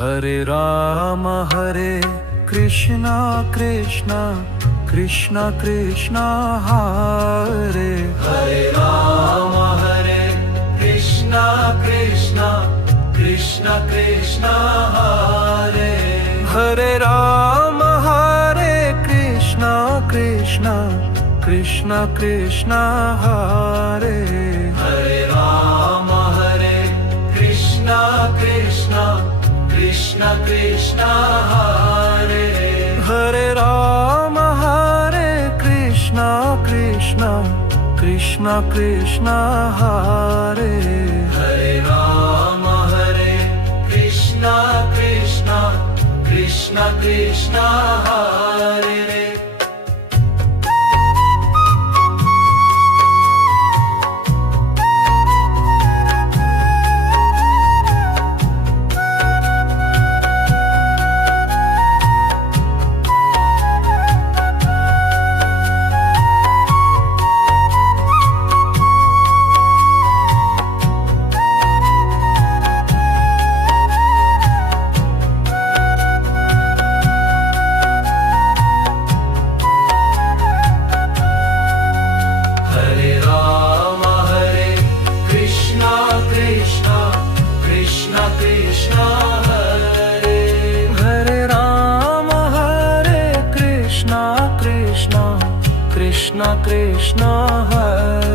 Hare Krishna Krishna Krishna Krishna Hare Hare Ram Hare Krishna Krishna Krishna Krishna Hare Hare Ram Hare Krishna Krishna Krishna Krishna Hare Hare Ram Hare Krishna Krishna Krishna Krishna Hare Hare Ram Hare Krishna Krishna Krishna Krishna Hare Hare Ram Hare Krishna Krishna Krishna Krishna Hare Krishna Krishna Hare